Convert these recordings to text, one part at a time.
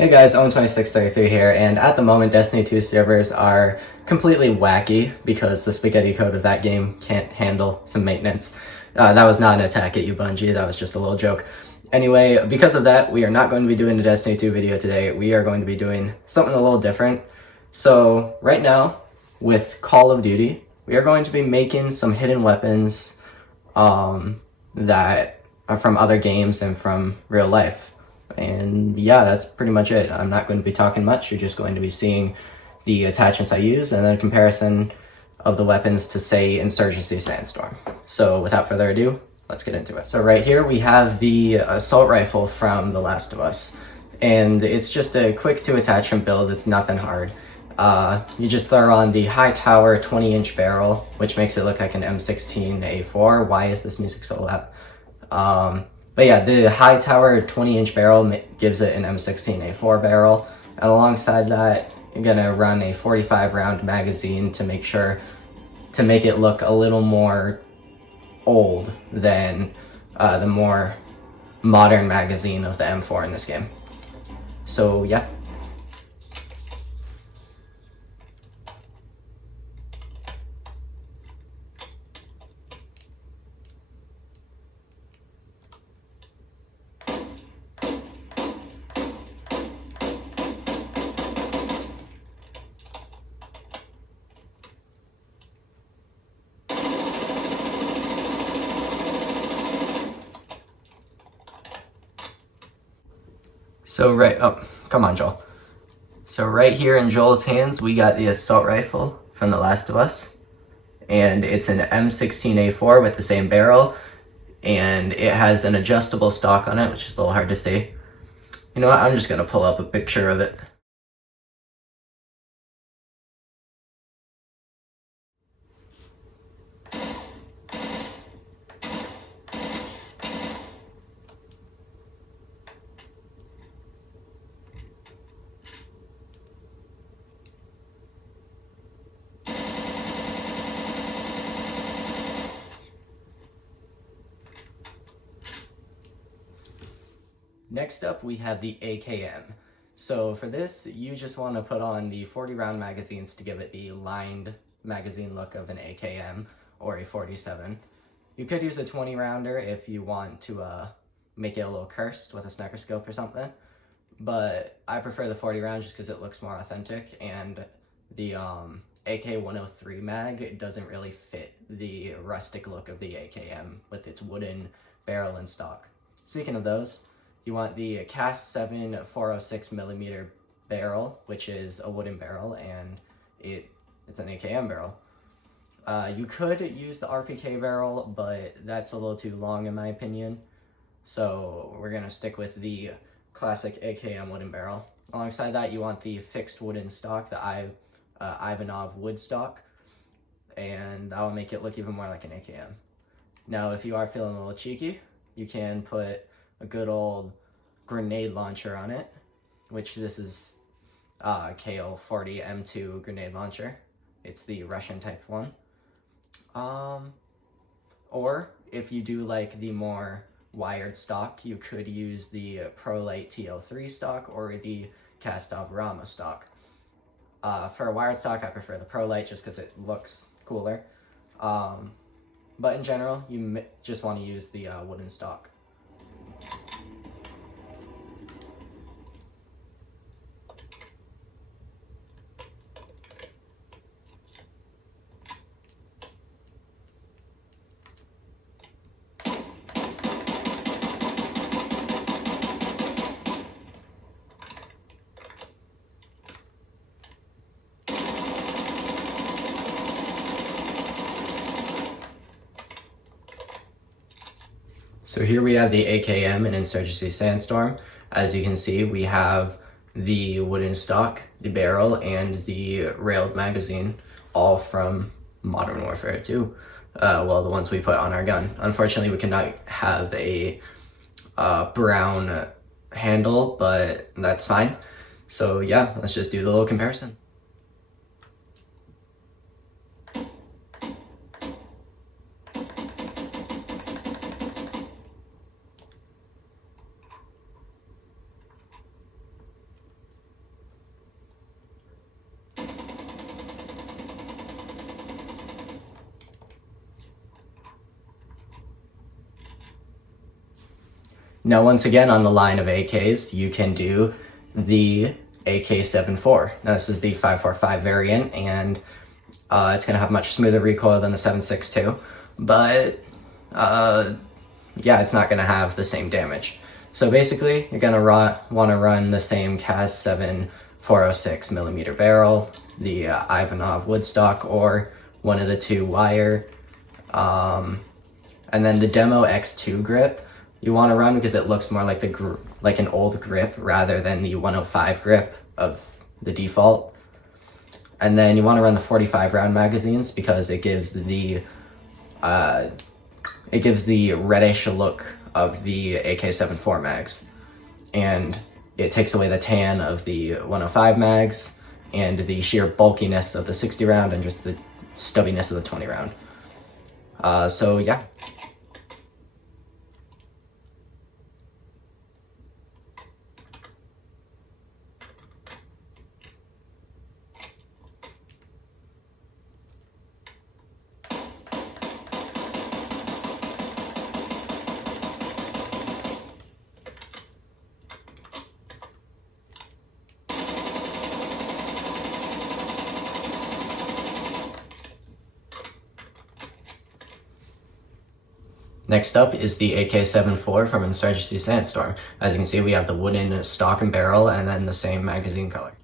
Hey guys, Owen2633 here, and at the moment Destiny 2 servers are completely wacky because the spaghetti code of that game can't handle some maintenance. That was not an attack at you, Bungie, that was just a little joke. Anyway, because of that, we are not going to be doing a Destiny 2 video today. We are going to be doing something a little different. So, right now, with Call of Duty, we are going to be making some hidden weapons that are from other games and from real life. And yeah, that's pretty much it. I'm not going to be talking much. You're just going to be seeing the attachments I use and then a comparison of the weapons to, say, Insurgency Sandstorm. So without further ado, let's get into it. So right here we have the assault rifle from The Last of Us. And it's just a quick 2 attachment build. It's nothing hard. You just throw on the Hightower 20-inch barrel, which makes it look like an M16A4. Why is this music so loud? But yeah, the Hightower 20-inch barrel gives it an M16A4 barrel, and alongside that, you're gonna run a 45-round magazine to make it look a little more old than the more modern magazine of the M4 in this game. So yeah. Oh, come on, Joel. So right here in Joel's hands, we got the assault rifle from The Last of Us. And it's an M16A4 with the same barrel. And it has an adjustable stock on it, which is a little hard to see. You know what, I'm just gonna pull up a picture of it. Next up, we have the AKM. So for this, you just want to put on the 40-round magazines to give it the lined magazine look of an AKM or a 47. You could use a 20-rounder if you want to make it a little cursed with a sniper scope or something, but I prefer the 40 round just because it looks more authentic, and the AK-103 mag doesn't really fit the rustic look of the AKM with its wooden barrel and stock. Speaking of those, you want the Cast 7 406mm barrel, which is a wooden barrel, and it's an AKM barrel. You could use the RPK barrel, but that's a little too long in my opinion, so we're going to stick with the classic AKM wooden barrel. Alongside that, you want the fixed wooden stock, the Ivanov wood stock, and that will make it look even more like an AKM. Now, if you are feeling a little cheeky, you can put a good old grenade launcher on it, which this is KL-40 M2 grenade launcher. It's the Russian type one. Or if you do like the more wired stock, you could use the ProLite TL3 stock or the Kastov Rama stock. For a wired stock, I prefer the ProLite just because it looks cooler. But in general, you just want to use the wooden stock. So here we have the AKM and Insurgency Sandstorm. As you can see, we have the wooden stock, the barrel, and the railed magazine, all from Modern Warfare 2. Well, the ones we put on our gun. Unfortunately, we cannot have a brown handle, but that's fine. So yeah, let's just do the little comparison. Now, once again, on the line of AKs, you can do the AK-74. Now, this is the 545 variant, and it's going to have much smoother recoil than the 7.62, but yeah, it's not going to have the same damage. So basically, you're going to want to run the same CAS 7 406 millimeter barrel, the Ivanov Woodstock, or one of the two wire. And then the Demo X2 grip you want to run because it looks more like like an old grip rather than the 105 grip of the default. And then you want to run the 45 round magazines because it gives the reddish look of the AK-74 mags, and it takes away the tan of the 105 mags and the sheer bulkiness of the 60 round and just the stubbiness of the 20 round. So yeah. Next up is the AK-74 from Insurgency Sandstorm. As you can see, we have the wooden stock and barrel and then the same magazine color.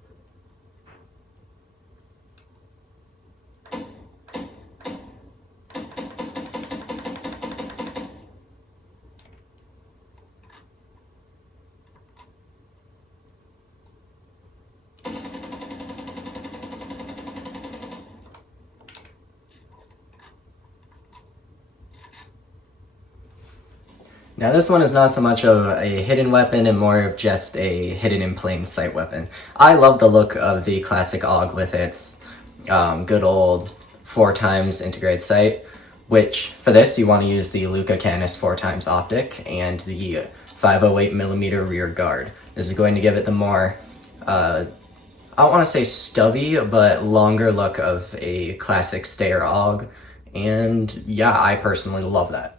Now this one is not so much of a hidden weapon and more of just a hidden in plain sight weapon. I love the look of the classic AUG with its good old 4x integrated sight, which for this you want to use the Luca Canis 4x optic and the 508mm rear guard. This is going to give it the more, I don't want to say stubby, but longer look of a classic Steyr AUG, and yeah, I personally love that.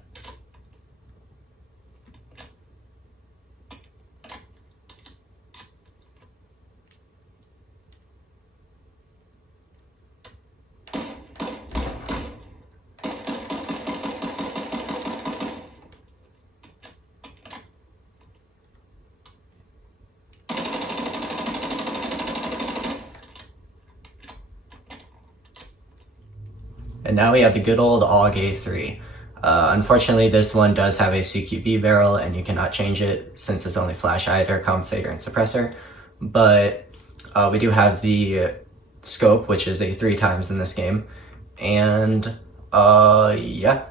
And now we have the good old AUG A3. Unfortunately, this one does have a CQB barrel and you cannot change it since it's only flash hider, compensator, and suppressor. But we do have the scope, which is a 3x in this game. And yeah,